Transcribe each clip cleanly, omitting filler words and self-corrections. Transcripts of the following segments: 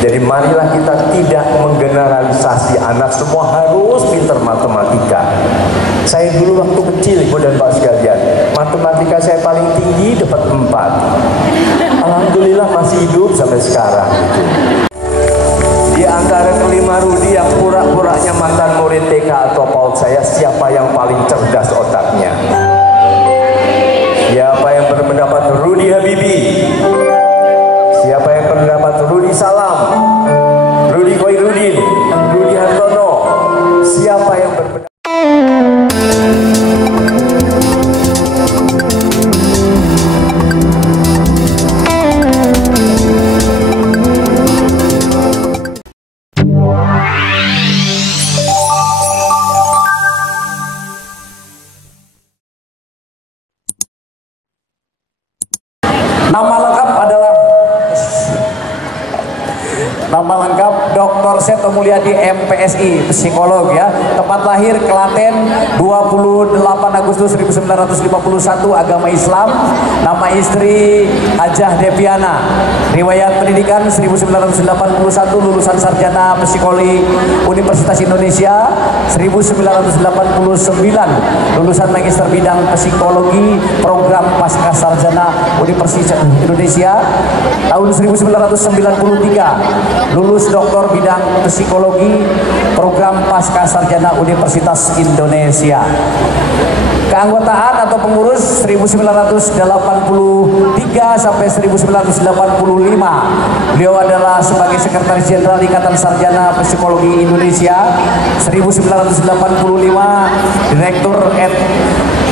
Jadi marilah kita tidak menggeneralisasi anak semua harus pintar matematika. Saya dulu waktu kecil, Ibu dan Pak sekalian, matematika saya paling tinggi dapat 4. Alhamdulillah masih hidup sampai sekarang gitu. Di antara kelima Rudi yang pura-puranya mantan murid TK atau PAUD saya, siapa yang paling cerdas otaknya? Siapa yang berpendapat Rudi Habibie? Siapa yang berpendapat Rudi Salam? Rudi Khairuddin? Rudi Hartono? Siapa yang berpendapat? Nama lengkap Dr. Seto Mulyadi MPSI, psikolog ya. Tempat lahir Klaten, 28 Agustus 1951, agama Islam. Nama istri Hajah Deviana. Riwayat pendidikan 1981, lulusan sarjana psikologi Universitas Indonesia. 1989 lulusan magister bidang psikologi program pasca sarjana Universitas Indonesia. Tahun 1993 lulus doktor bidang psikologi program pasca sarjana Universitas Indonesia. Keanggotaan atau pengurus 1983 sampai 1985. Beliau adalah sebagai Sekretaris Jenderal Ikatan Sarjana Psikologi Indonesia. 1985 Direktur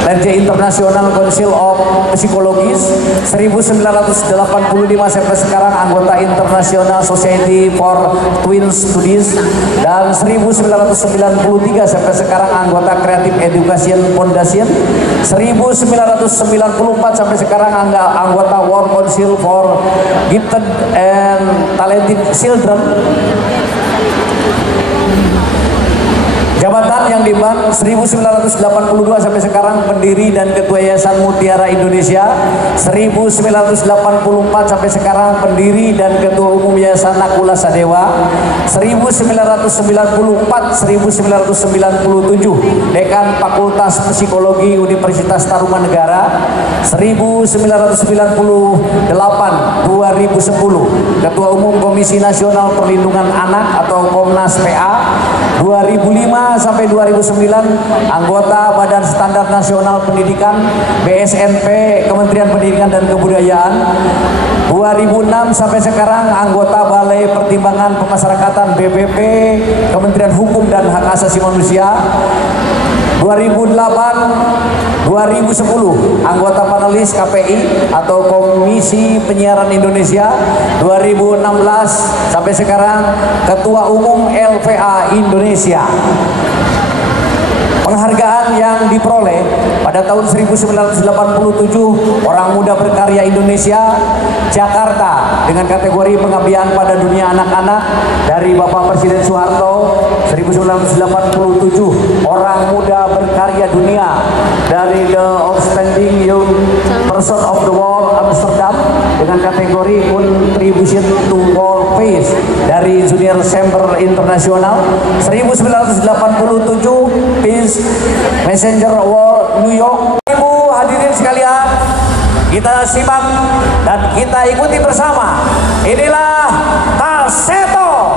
LJ International Council of Psychologist. 1985 sampai sekarang anggota International Society for Twin Studies, dan 1993 sampai sekarang anggota Creative Education Foundation. 1994 sampai sekarang anggota World Council for Gifted and Talented Children. Jabatan yang diemban 1982 sampai sekarang pendiri dan ketua Yayasan Mutiara Indonesia. 1984 sampai sekarang pendiri dan ketua umum Yayasan Nakula Sadewa. 1994-1997 Dekan Fakultas Psikologi Universitas Tarumanegara. 1998-2010 Ketua Umum Komisi Nasional Perlindungan Anak atau Komnas PA. 2005 sampai 2009 anggota Badan Standar Nasional Pendidikan BSNP Kementerian Pendidikan dan Kebudayaan. 2006 sampai sekarang anggota Balai Pertimbangan Pemasyarakatan BPP Kementerian Hukum dan Hak Asasi Manusia. 2008-2010 anggota panelis KPI atau Komisi Penyiaran Indonesia. 2016 sampai sekarang Ketua Umum LPA Indonesia. Penghargaan yang diperoleh pada tahun 1987 Orang Muda Berkarya Indonesia Jakarta dengan kategori pengabdian pada dunia anak-anak dari Bapak Presiden Soeharto. 1987 Orang Muda Berkarya Dunia dari The Outstanding Young Person of the World Amsterdam dengan kategori Contribution to World Peace dari Junior Chamber Internasional. 1987 Peace Messenger Award New York. Ibu hadirin sekalian, kita simak dan kita ikuti bersama. Inilah Seto.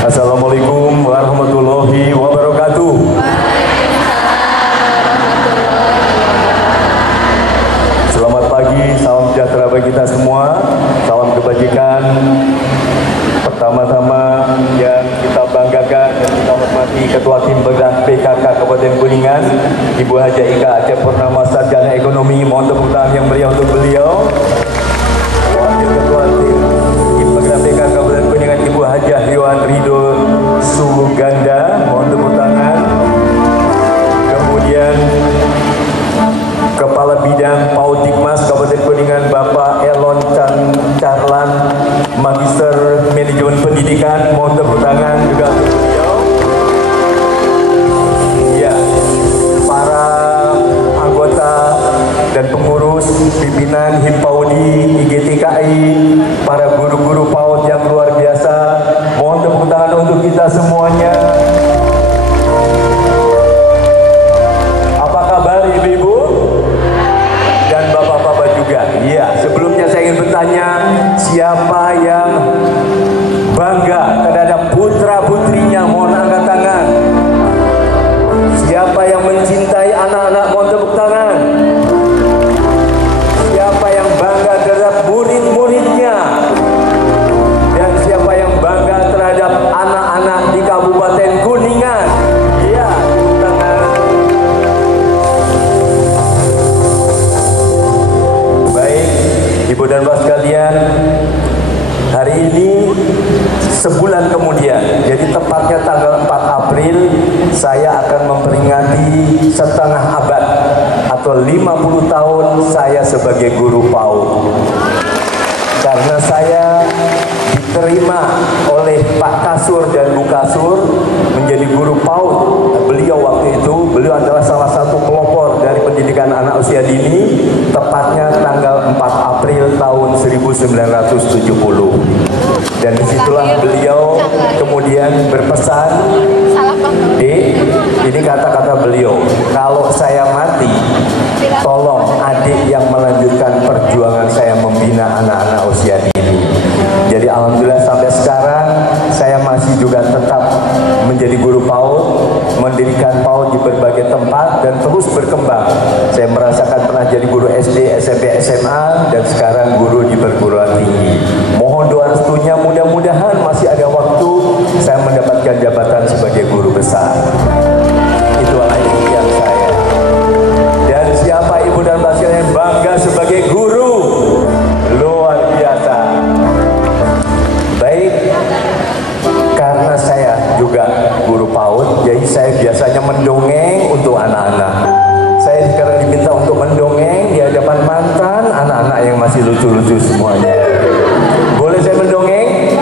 Assalamualaikum warahmatullahi wabarakatuh. Selamat pagi, salam sejahtera bagi kita semua, salam kebajikan. Pertama-tama yang kita banggakan dan kita hormati Ketua Tim Bergerak PKK Kabupaten Kuningan, Ibu Hajah Ika Aceh Purnama, Sarjana Ekonomi. Mohon tepuk tangan yang meriah untuk beliau. Wakil Ketua Tim Bergerak PKK Kabupaten Kuningan, Ibu Hajah Yohan Rido Suganda, mohon tepuk tangan. Kemudian Kepala Bidang PAUD Dikmas Kabupaten Kuningan Bapak Elon Carlan, Magister Manajemen Pendidikan, mohon tepuk tangan juga untuk beliau. Ya, para anggota dan pengurus pimpinan HIMPAUDI, IGTKI, para guru-guru PAUD yang luar biasa, mohon tepuk tangan untuk kita semuanya. Apa kabar ibu-ibu dan bapak-bapak juga? Iya, sebelumnya saya ingin bertanya, siapa yang bangga terhadap putra-putrinya? Mohon angkat tangan. Siapa yang mencintai anak-anak? Mohon tepuk tangan. Siapa yang bangga terhadap murid-muridnya? Dan siapa yang bangga terhadap anak-anak di Kabupaten Kuningan? Iya, tepuk tangan. Baik, ibu dan bapak sekalian, hari ini sebulan kemudian, jadi tepatnya tanggal 4 April, saya akan memperingati setengah abad atau 50 tahun saya sebagai guru PAUD. Karena saya diterima oleh Pak Kasur dan Bu Kasur menjadi guru PAUD. Beliau waktu itu, beliau adalah salah satu pelopor dari pendidikan anak usia dini, tepatnya tanggal 4 April tahun 1970. Dan disitulah beliau kemudian berpesan, ini kata-kata beliau, kalau saya mati, tolong adik yang melanjutkan perjuangan saya membina anak-anak usia dini. Jadi alhamdulillah sampai sekarang saya masih juga tetap menjadi guru PAUD, mendirikan PAUD di berbagai tempat dan terus berkembang. Saya merasakan pernah jadi guru SD, SMP, SMA dan sekarang guru di perguruan tinggi. Mohon doa restunya, mudah-mudahan masih ada waktu saya mendapatkan jabatan sebagai guru besar. Itulah impian saya. Dan siapa ibu dan bapak sekalian bangga sebagai guru? Luar biasa. Baik, karena saya juga guru PAUD, jadi saya biasanya mendongeng untuk anak-anak. Saya sekarang diminta untuk mendongeng di hadapan mantan anak-anak yang masih lucu-lucu semuanya. Boleh saya mendongeng?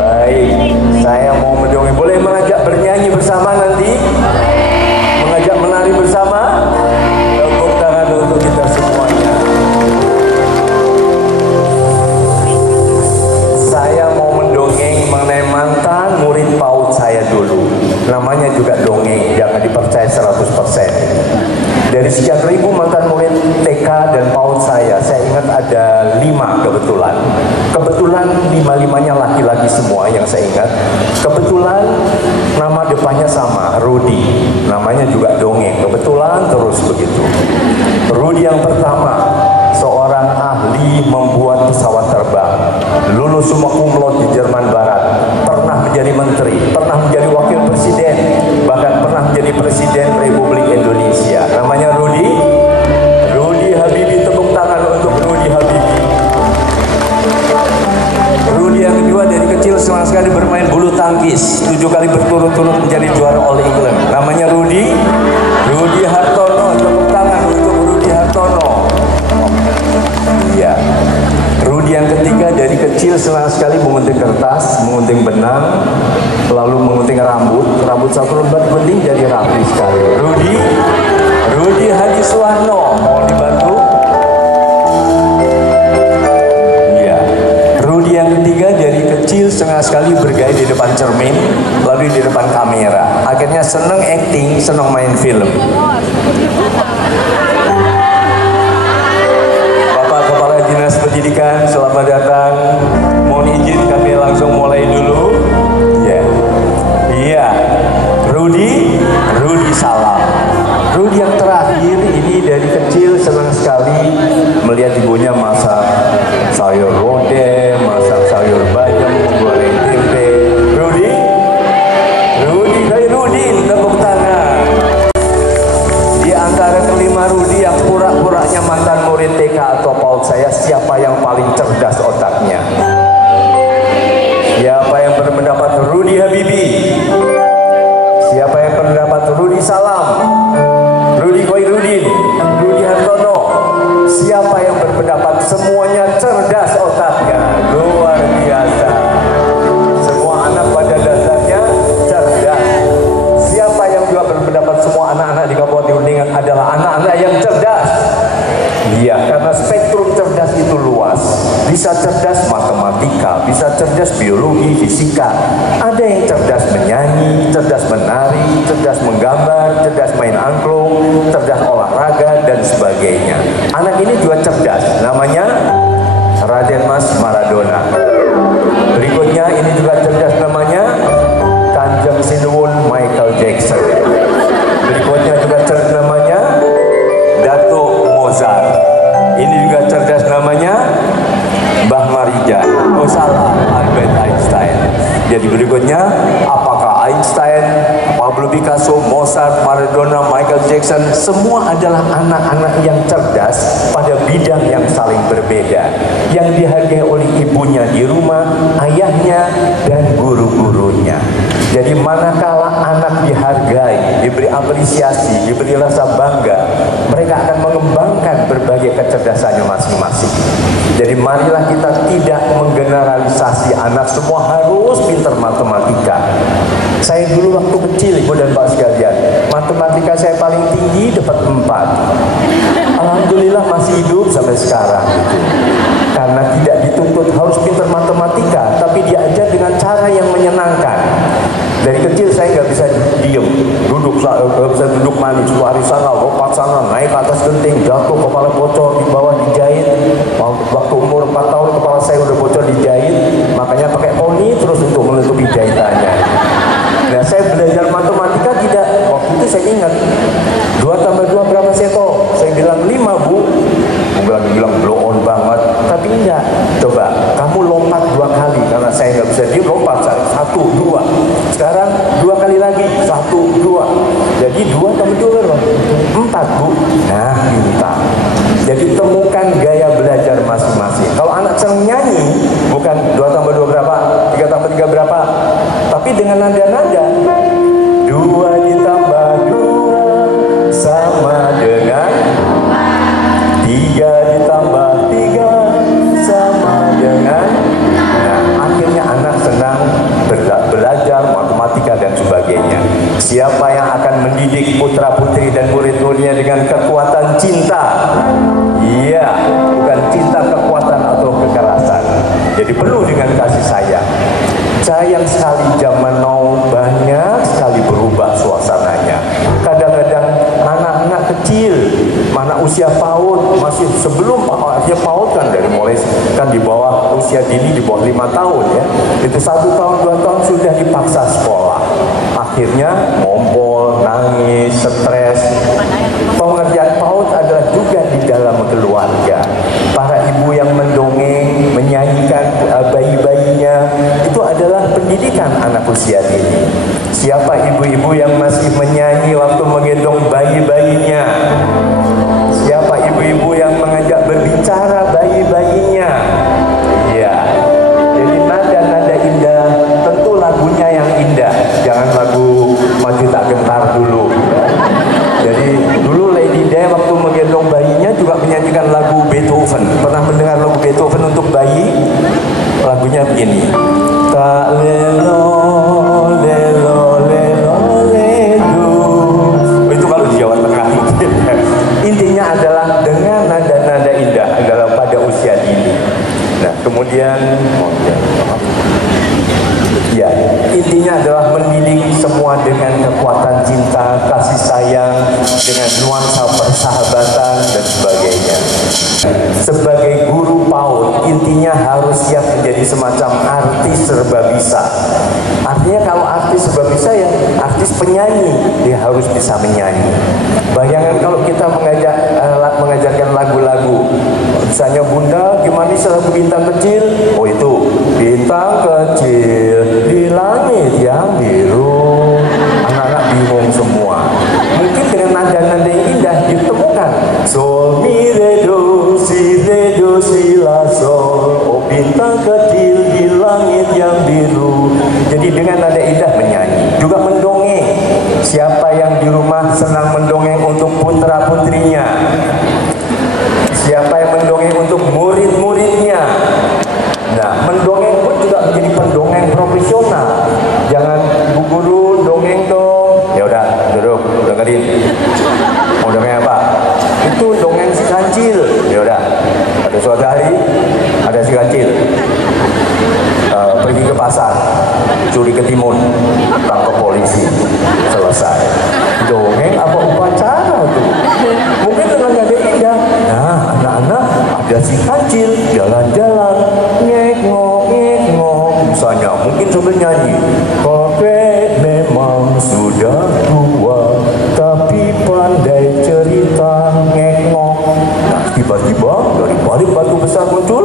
Baik, saya mau mendongeng. Boleh mengajak bernyanyi bersama nanti? Mengajak menari bersama? Tepuk tangan untuk kita semuanya. Saya mau mendongeng mengenai mantan murid PAUD saya dulu. Namanya juga dongeng, jangan dipercaya 100%. Dari sekian ribu mantan murid TK dan PAUD saya ingat ada 5 kebetulan. Kebetulan 5-5-nya laki-laki semua yang saya ingat. Kebetulan nama depannya sama, Rudi. Namanya juga dongeng, kebetulan terus begitu. Rudi yang pertama, seorang ahli membuat pesawat terbang. Lulus summa cum laude di Jerman Barat. Pernah menjadi menteri, pernah menjadi wakil presiden, bahkan pernah menjadi presiden Republik Indonesia. Namanya Rudi Habibie. Tepuk tangan untuk Rudi Habibie. Rudi yang kedua, dari kecil senang sekali bermain bulu tangkis, 7 kali berturut-turut menjadi juara All England. Namanya Rudi Hartono. Tepuk tangan untuk Rudi Hartono. Iya. Rudi yang ketiga, dari kecil senang sekali mengunting kertas, mengunting benang, lalu mengunting rambut satu lembar penting jadi rapi sekali. Rudi Hadi Suwarno, mau dibantu? Iya. Rudi yang ketiga, dari kecil senang sekali bergaya di depan cermin, lalu di depan kamera. Akhirnya senang acting, senang main film. Dinas Pendidikan, selamat datang. Mohon izin kami langsung mulai dulu. Iya. Rudi Salam. Rudi yang terakhir ini dari kecil senang sekali melihat ibunya masak sayur lodeh, masak sayur bayam, goreng tempe. Rudi, tepuk tangan. Di antara biologi, fisika. Ada yang cerdas menyanyi, cerdas menari, cerdas menggambar, cerdas main angklung, cerdas olahraga, dan sebagainya. Anak ini juga cerdas, namanya Raden Mas Maradona. Berikutnya ini juga cerdas, namanya Kanjeng Sinuwun Michael Jackson. Berikutnya juga cerdas, namanya Dato Mozart. Ini juga cerdas, namanya Mbah Marijan. Oh salah, Albert Einstein. Jadi berikutnya, apakah Einstein, Pablo Picasso, Mozart, Maradona, Michael Jackson, semua adalah anak-anak yang cerdas pada bidang yang saling berbeda, yang dihargai oleh ibunya di rumah, ayahnya, dan guru-gurunya. Jadi manakala anak dihargai, diberi apresiasi, diberi rasa bangga, mereka akan mengembangkan berbagai kecerdasannya masing-masing. Jadi marilah kita tidak menggeneralisasi anak semua harus pintar matematika. Saya dulu waktu kecil, Ibu dan Pak sekalian, matematika saya paling tinggi dapat 4. Alhamdulillah masih hidup sampai sekarang gitu. Karena tidak dituntut harus pintar matematika, tapi diajar dengan cara yang menyenangkan. Dari kecil saya nggak bisa diem, nggak bisa duduk manis, lari sana, lompat sana, naik atas genting, jatuh, kepala bocor, di bawah dijahit. Waktu umur 4 tahun kepala saya udah bocor dijahit, makanya pakai poni terus untuk menutupi jahitannya. Nah, saya belajar matematika tidak, waktu itu saya ingat 2 tambah 2 berapa Seto? Saya bilang 5 Bu. Bilang blow on banget, tapi enggak. Coba kamu lompat 2 kali, karena saya nggak bisa diem, lompat 1, 2. Sekarang 2 kali lagi, 1, 2. Jadi 2 tambah 2 berapa? 4 Bu. Nah, pintar. Jadi temukan gaya belajar masing-masing. Kalau anak senang nyanyi, bukan 2 tambah 2 berapa, 3 tambah 3 berapa, tapi dengan nada-nada 2 ditambah 2 sama dengan 3 ditambah 3 sama dengan. Nah, akhirnya anak senang belajar matematika dan sebagainya. Siapa yang akan mendidik putra putri dan murid-muridnya dengan kekuatan cinta? Iya, bukan cinta kekuatan atau kekerasan. Jadi penuh dengan kasih sayang. Sayang sekali zaman now banyak sekali berubah suasananya. Kadang-kadang anak-anak kecil, mana usia PAUD, masih sebelum usia PAUD kan dari mulai kan di bawah usia dini di bawah 5 tahun ya. Itu 1 tahun 2 tahun sudah dipaksa sekolah. Akhirnya ngompol, nangis, stres. Pengerjaan PAUD adalah juga di dalam keluarga. Para ibu yang mendongeng, menyanyikan bayi-bayinya, itu adalah pendidikan anak usia dini. Siapa ibu-ibu yang masih menyanyi waktu menggendong bayi-bayinya? Siapa ibu-ibu yang mengajak berbicara bayi-bayinya? Iya. Jadi nada-nada indah, tentu lagunya yang indah. Jangan lagu Maju Tak Gentar dulu. Jadi dulu Lady Day waktu menggendong bayinya juga menyanyikan lagu Beethoven. Pernah mendengar lagu Beethoven untuk bayi? Lagunya begini. Tak lelo lelo lelo ledu. Itu kalau di Jawa Tengah. Intinya adalah dengan nada-nada indah adalah pada usia dini. Nah, kemudian ya, intinya adalah mendidik semua dengan kekuatan cinta, kasih sayang, dengan nuansa persahabatan dan sebagainya. Sebagai guru PAUD, intinya harus siap menjadi semacam artis serba bisa. Artinya kalau artis serba bisa ya artis penyanyi, dia harus bisa menyanyi. Bayangkan kalau kita mengajarkan lagu-lagu, misalnya Bunda gimana sih lagu Bintang Kecil? Oh itu bintang kecil di langit yang biru. Anak-anak bingung semua. Mungkin dengan nada-nada yang indah ditemukan sol mi re do si la sol. Oh bintang kecil di langit yang biru. Jadi dengan nada indah menyanyi, juga mendongeng. Siapa yang di rumah senang mendongeng untuk putra putrinya? Siapa yang mendongeng untuk murid-muridnya? Nah, mendongeng pun juga menjadi pendongeng profesional. Jangan Bu Guru dongeng dong. Ya udah, duduk, dengerin. Mau dongeng apa? Itu dongeng si kancil. Ya udah. Ada suatu hari ada si kancil pergi ke pasar, curi ketimun, tangkap polisi, selesai. Dongeng apa upacara tuh? Mungkin dengan nada indah. Nah, anak-anak ada si kancil jalan-jalan, ngek-ngok, misalnya mungkin sambil nyanyi. Kakek memang sudah tua, tapi pandai cerita, ngek-ngok. Nah, tiba-tiba dari balik batu besar muncul,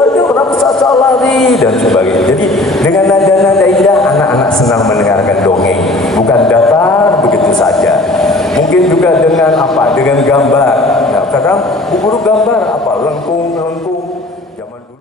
ada raksasa lari dan sebagainya. Jadi dengan nada-nada indah, anak-anak senang mendengarkan dongeng, bukan datar begitu saja. Mungkin juga dengan apa? Dengan gambar. Nah, kadang bu guru gambar apa? Lengkung zaman dulu.